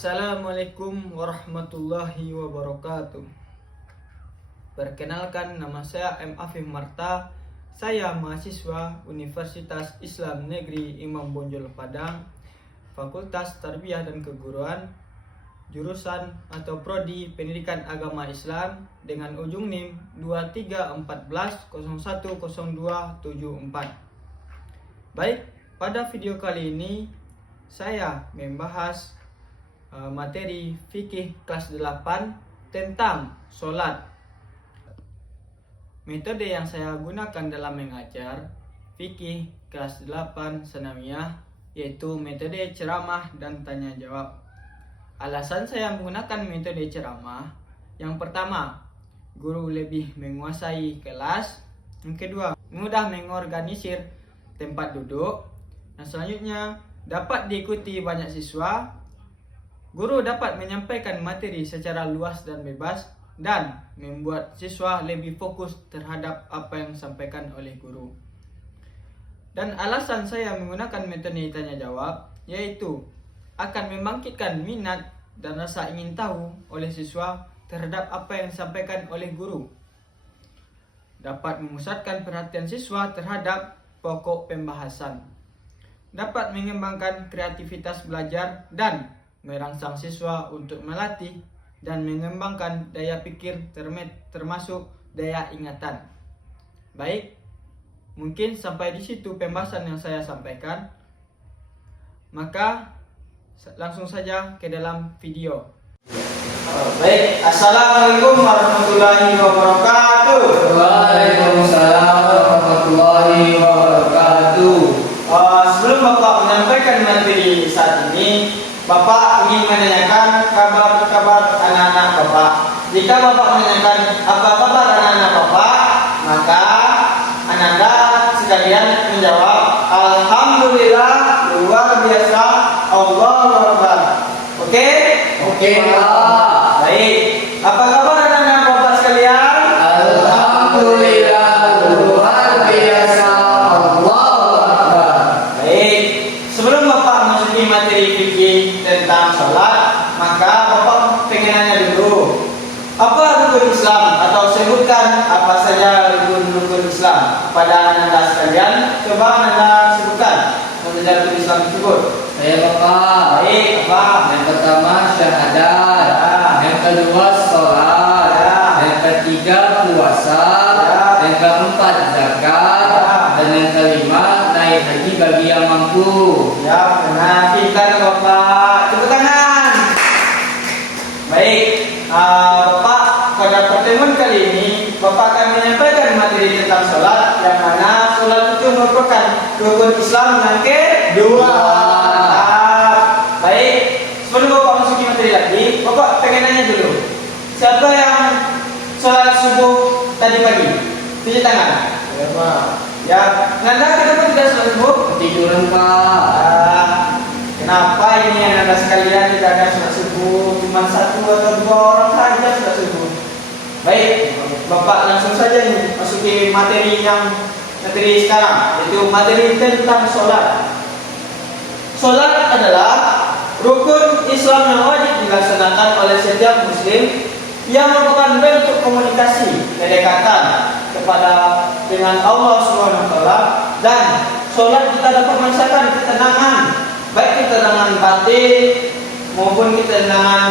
Assalamualaikum warahmatullahi wabarakatuh. Perkenalkan, nama saya M. Afif Marta. Saya mahasiswa Universitas Islam Negeri Imam Bonjol Padang, Fakultas Tarbiyah dan Keguruan, jurusan atau prodi Pendidikan Agama Islam dengan ujung NIM 2314010274. Baik, pada video kali ini saya membahas materi fikih kelas 8 tentang sholat. Metode yang saya gunakan dalam mengajar fikih kelas 8 Sanawiyah yaitu metode ceramah dan tanya jawab. Alasan saya menggunakan metode ceramah, yang pertama, guru lebih menguasai kelas. Yang kedua, mudah mengorganisir tempat duduk. Dan selanjutnya, dapat diikuti banyak siswa. Guru dapat menyampaikan materi secara luas dan bebas dan membuat siswa lebih fokus terhadap apa yang disampaikan oleh guru. Dan alasan saya menggunakan metode tanya jawab yaitu akan membangkitkan minat dan rasa ingin tahu oleh siswa terhadap apa yang disampaikan oleh guru. Dapat memusatkan perhatian siswa terhadap pokok pembahasan. Dapat mengembangkan kreativitas belajar dan merangsang siswa untuk melatih dan mengembangkan daya pikir termasuk daya ingatan. Baik, mungkin sampai di situ pembahasan yang saya sampaikan. Maka langsung saja ke dalam video. Baik, Assalamualaikum warahmatullahi wabarakatuh. Waalaikumsalam warahmatullahi wabarakatuh. Sebelum Bapak menyampaikan materi saat ini, Bapak ingin menanyakan kabar anak-anak Bapak. Jika Bapak menanyakan apa kabar anak-anak Bapak, maka Anda sekalian menjawab Alhamdulillah, luar biasa, Allahu Akbar. Oke? Oke, Pak. Baik. Apa kabar anak-anak Bapak sekalian? Alhamdulillah, luar biasa, Allahu Akbar. Baik. Sebelum Bapak masuki materi fikih tentang sholat, maka Bapak pengen nanya dulu, apa rukun Islam, atau sebutkan apa saja rukun Islam pada anda sekalian. Coba anda sebutkan rukun Islam tersebut. Saya Bapak. Baik, apa? Yang pertama syahadat. Yang kedua sholat. Yang ketiga puasa. Yang keempat zakat. Dan yang kelima naik haji bagi yang mampu. Ya, benar. Pintar Bapak. Tepuk tangan. Baik, Bapak pada pertemuan kali ini Bapak akan menyampaikan materi tentang sholat, yang mana sholat itu merupakan rukun Islam yang kedua. Baik, sebelum Bapak masuki materi lagi, Bapak pengen nanya dulu, siapa yang sholat subuh tadi pagi? Tunjuk tangan. Ya Pak. Ya, Nanda kenapa tidak sholat subuh? Tiduran Pak. Kenapa ini anak-anak sekalian tidak ada sholat subuh? Cuma satu atau dua orang saja sholat subuh. Baik, Bapak langsung saja nih masuki materi sekarang, yaitu materi tentang sholat. Sholat adalah rukun Islam yang wajib dilaksanakan oleh setiap muslim yang merupakan bentuk komunikasi kedekatan dengan Allah SWT, dan sholat kita dapat merasakan ketenangan, baik ketenangan batin maupun ketenangan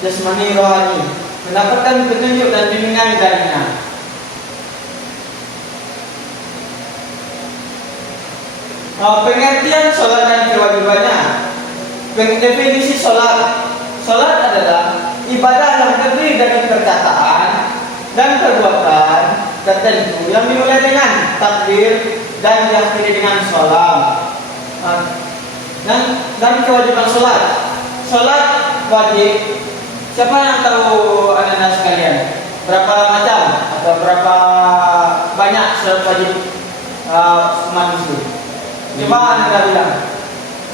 jasmani rohani, mendapatkan petunjuk dan bimbingan darinya. Pengertian sholat dan kewajibannya. Definisi sholat. Sholat adalah ibadah yang terdiri dari perkataan dan perbuatan tertentu yang dimulai dengan takbir dan diakhiri dengan salam. Dan kewajiban sholat. Sholat wajib. Siapa yang tahu anak-anak sekalian? Berapa macam atau berapa banyak sholat wajib umat muslim? Coba anda bilang.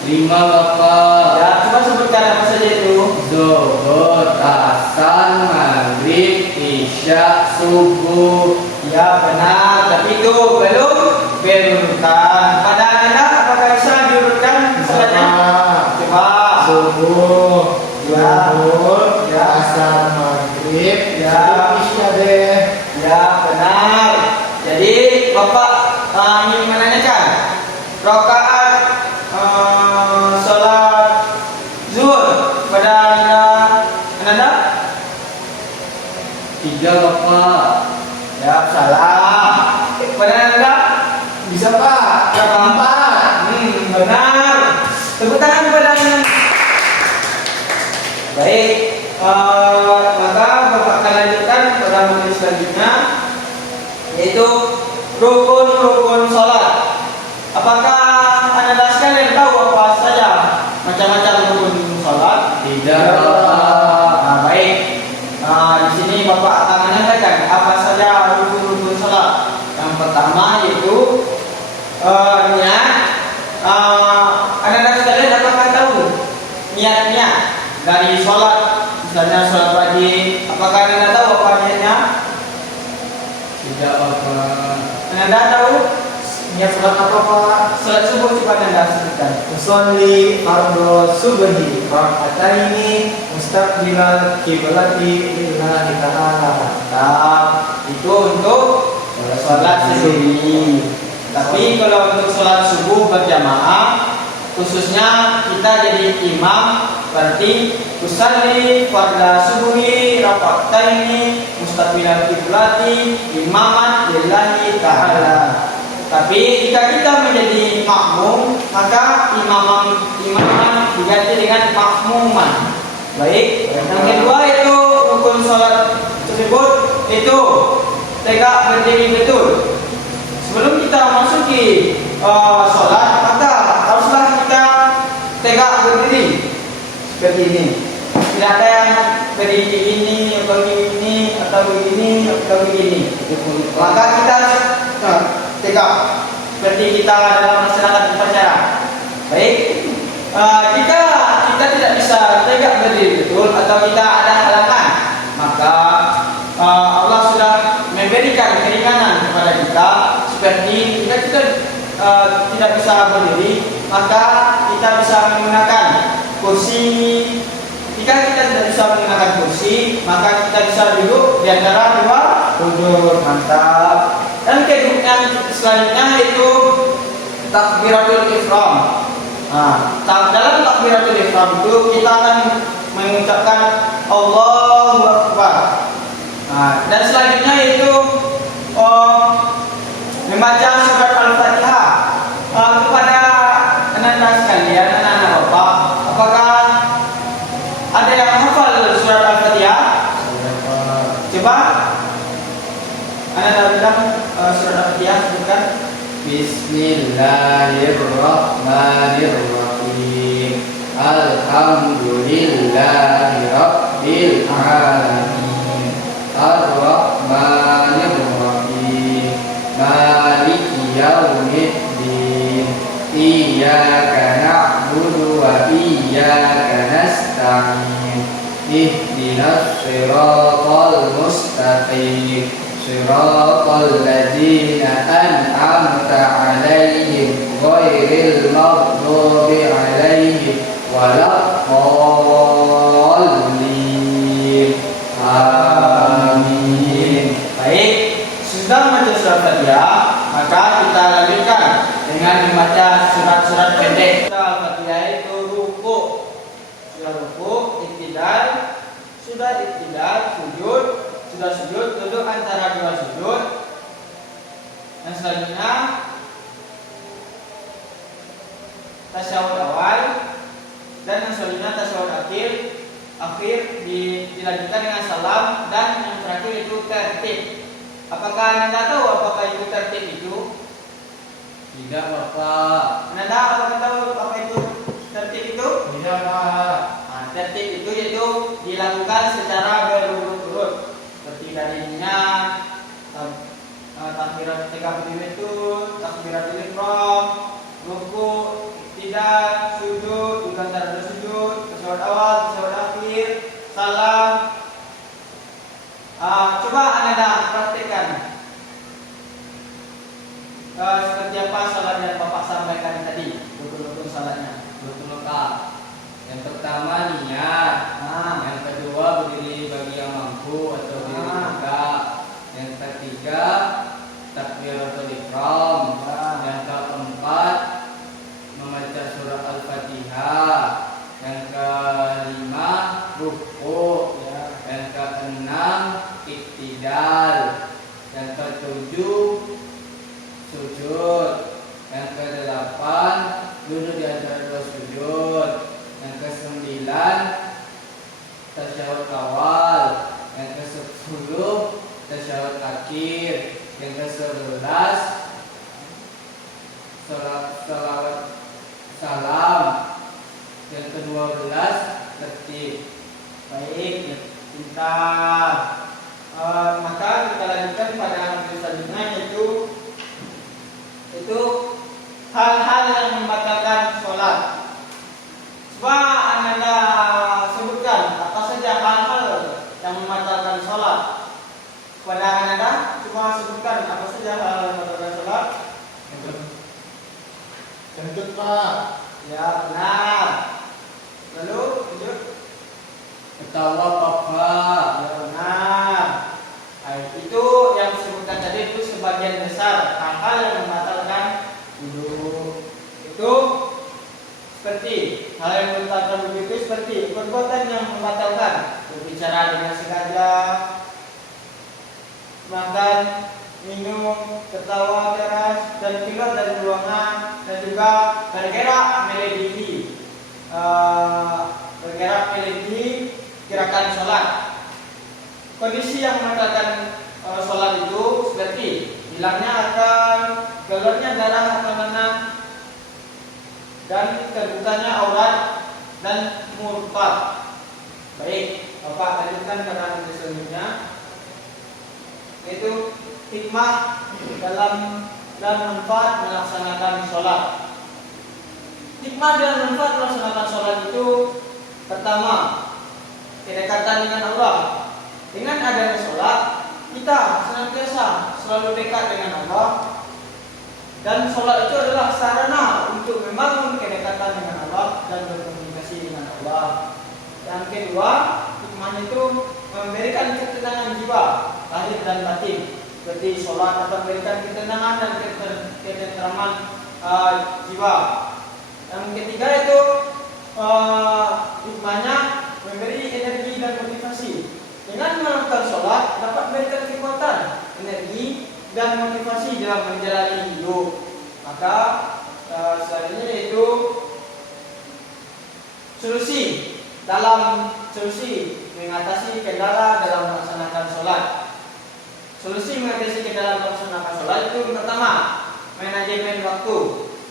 5 Bapak. Ya, coba sebutkan apa saja itu. Zuhur, asar, maghrib, isya, subuh. Ya benar, tapi itu belum diurutkan. Pada anda apakah bisa diurutkan sholatnya? Coba. Subuh, Ya, Sip, Ya. bisa deh. Ya, benar. Jadi Bapak ingin menanyakan rakaat sholat zuhur pada Ananda? 3 Bapak. Ya, salah. Pada Ananda? Bisa Pak. Berapa? 4. Benar. Tepuk tangan pada Ananda. Baik, maka Bapak akan lanjutkan pada materi selanjutnya, yaitu rukun-rukun sholat. Apakah Anda sekalian tahu apa saja macam-macam rukun sholat? Tidak Bapak. Nah, baik. Di sini Bapak akan menyampaikan apa saja rukun-rukun sholat. Yang pertama yaitu niat. Anda sekalian apakah tahu niatnya dari sholat? Misalnya sholat wajib, apakah Anda tahu apa niatnya? Tidak Bapak. Anda tahu Niat sholat apa Pak? sholat subuh, coba Anda sebutkan. Usolli fardhu subhi raka'ataini mustaqbilal qiblati lillahi ta'ala. Nah, itu untuk sholat sendiri. Tapi kalau untuk sholat subuh berjamaah, khususnya kita jadi imam, berarti usalli fardha subuhi raka'ataini mustaqbilal qiblati imaman lillahi ta'ala. Tapi jika kita menjadi makmum, maka imaman diganti dengan makmuman. Baik. Yang kedua itu rukun sholat tersebut itu tegak berdiri betul. Sebelum kita masuki sholat, maka haruslah kita tegak berdiri seperti ini. Tidak ada yang berdiri ini atau begini atau begini atau begini. Maka kita tegak seperti kita dalam masyarakat upacara. Baik. Jika kita tidak bisa tegak berdiri betul atau kita ada halangan, maka Allah sudah memberikan keringanan kepada kita. Seperti jika kita tidak bisa berdiri, maka kita bisa menggunakan kursi. Jika kita tidak bisa menggunakan kursi, maka kita bisa duduk di antara dua lutut. Mantap. Dan yang selanjutnya itu takbiratul ihram. Dalam takbiratul ihram itu kita akan mengucapkan Allahu Akbar. Dan selanjutnya itu membaca surat Al-Fatihah. Kepada anak-anak sekalian, anak-anak Bapak, apakah ada yang hafal surat Al-Fatihah? Coba anak-anak bilang surat Al-Fatihah, sebutkan. Bismillahirrahmanirrahim. Alhamdulillahi rabbil alamin. Ar-Rahmanir-Rahim. Maliki yaumiddin. Iyyaka na'budu wa iyyaka nasta'in. Ihdinas siratal mustaqim. Siratal ladzina an'amta 'alaihim ghairil maghdubi 'alaihim waladdallin. Amin. Baik, sudah membaca surat Fatihah, maka kita lanjutkan dengan membaca surat-surat pendek. Al-Fatihah itu ruku. Sudah ruku, iktidal, sudah iktidal, sujud, sudah sujud, duduk antara dua sujud. Dan selanjutnya tasyahud awal, dan yang selanjutnya tasyahud akhir dilanjutkan dengan salam, dan yang terakhir itu tertib. Apakah Anda tahu apakah itu tertib itu? Tidak Bapak. Anda apakah tahu apa itu tertib itu? Tidak Pak. Tertib itu yaitu dilakukan secara berurut-urut, seperti dari niat, takbiratul betul, takbiratul ihram, ruku, iktidal, sujud, juga antara sujud, tasyahud awal, tasyahud akhir, salam. Coba Anda praktikkan seperti apa salat yang Bapak sampaikan tadi, rukun-rukun salatnya. Rukun lengkap. Yang pertama niat. Yang kedua berdiri bagi yang mampu. wudhu atau diri juga. Yang ketiga takbiratul ihram. Yang keempat membaca surah Al-Fatihah. Yang kelima ruku. Yang keenam iktidal. Yang ketujuh sujud. Yang kedelapan duduk di antara dua sujud. Yang kesembilan tasyahud awal. Yang kesepuluh tasyahud akhir. Yang ke-11 salawat salam. Yang ke-12 tertib. Baik, pintar. Maka kita lanjutkan pada materi selanjutnya, yaitu hal-hal yang membatalkan sholat. Coba Anda sebutkan apa saja hal-hal yang membatalkan sholat. Pada Anda, coba sebutkan apa saja hal-hal yang membatalkan sholat. Kentut Pak. Ya, benar. Lalu lanjut. Ketawa papa. Ya, benar. Baik, itu yang disebutkan tadi itu sebagian besar hal-hal yang membatalkan wudhu. Itu seperti hal yang membatalkan wudhu itu seperti perbuatan yang membatalkan: berbicara dengan sengaja, makan, minum, tertawa keras, dan keluar dari ruangan, dan juga bergerak melebihi gerakan sholat. Kondisi yang membatalkan sholat itu seperti hilangnya akal, keluarnya darah atau nanah, dan terbukanya aurat dan murtad. Baik, Bapak lanjutkan pada materi selanjutnya, yaitu hikmah dalam dan manfaat melaksanakan sholat. Hikmah dan manfaat melaksanakan sholat itu pertama, kedekatan dengan Allah. Dengan adanya sholat, kita senantiasa selalu dekat dengan Allah, dan sholat itu adalah sarana untuk membangun kedekatan dengan Allah dan berkomunikasi dengan Allah. Yang kedua, hikmahnya itu memberikan ketenangan jiwa, lahir dan batin. Seperti sholat dapat memberikan ketenangan dan ketenteraman jiwa. Yang ketiga itu hikmahnya memberi energi dan motivasi. Dengan melakukan sholat dapat memberikan kekuatan, energi, dan motivasi dalam menjalani hidup. Maka selanjutnya yaitu solusi mengatasi kendala dalam melaksanakan sholat. Solusi mengatasi kendala melaksanakan sholat itu pertama, manajemen waktu.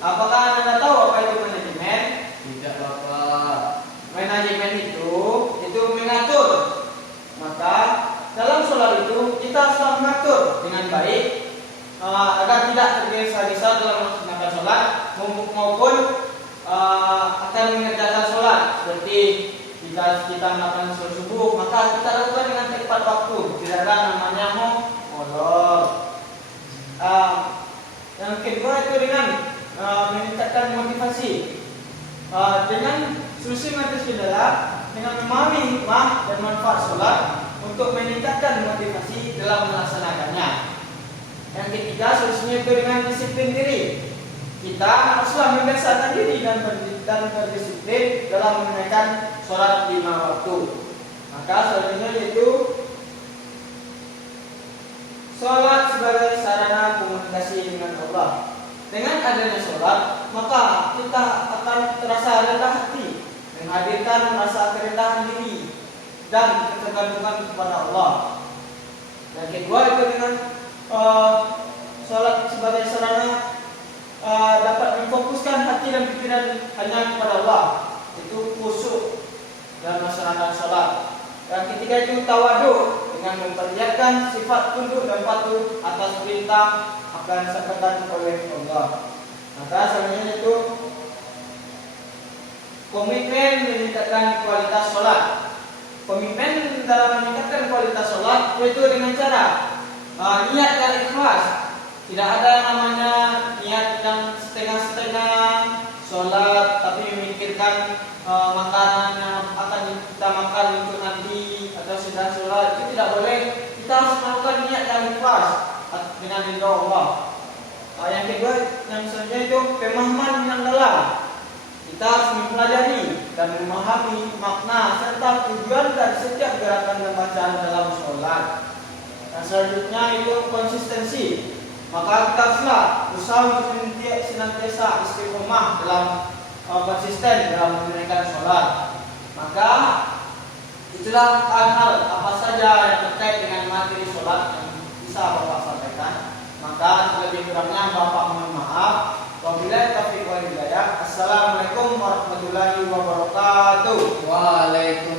Apakah Anda tahu apa itu manajemen? Tidak Bapak. Manajemen itu mengatur. Maka dalam sholat itu kita harus mengatur dengan baik agar tidak tergesa-gesa dalam melaksanakan sholat maupun akan mengerjakan sholat. Seperti jika kita melakukan sholat subuh, maka kita lakukan dengan tepat waktu, tidak ada namanya molor. Yang kedua itu dengan meningkatkan motivasi. Dengan solusi mengatasi kendala dengan memahami hikmah dan manfaat sholat untuk meningkatkan motivasi dalam melaksanakannya. Yang ketiga, solusinya itu dengan disiplin diri. Kita haruslah membiasakan diri dan berdisiplin dalam menunaikan sholat 5 waktu. Maka selanjutnya yaitu sholat sebagai sarana komunikasi dengan Allah. Dengan adanya sholat, maka kita akan terasa rendah hati, menghadirkan rasa kerendahan diri dan ketergantungan kepada Allah. Dan kedua itu dengan sholat sebagai sarana dapat memfokuskan hati dan pikiran hanya kepada Allah. Itu khusyuk dalam melaksanakan sholat. Yang ketiga itu tawadhu, dengan memperlihatkan sifat tunduk dan patuh atas perintah akan disampaikan oleh Allah. Maka selanjutnya itu komitmen meningkatkan kualitas sholat. Komitmen dalam meningkatkan kualitas sholat yaitu dengan cara niat yang ikhlas. Tidak ada namanya niat yang setengah-setengah sholat tapi memikirkan makanan yang akan kita makan untuk nanti, atau sedang sholat itu tidak boleh. Kita harus melakukan niat yang ikhlas dengan ridho Allah. Yang kedua, yang selanjutnya itu pemahaman yang dalam. Kita harus mempelajari dan memahami makna serta tujuan dan setiap gerakan dan bacaan dalam sholat. Dan selanjutnya itu konsistensi. Maka kita haruslah berusaha untuk senantiasa istiqomah dalam konsisten dalam menunaikan sholat. Maka itulah hal apa saja yang terkait dengan materi sholat yang bisa Bapak sampaikan. Maka lebih kurangnya Bapak mohon maaf. Wabillahi taufiq wal hidayah. Assalamualaikum warahmatullahi wabarakatuh. Waalaikumsalam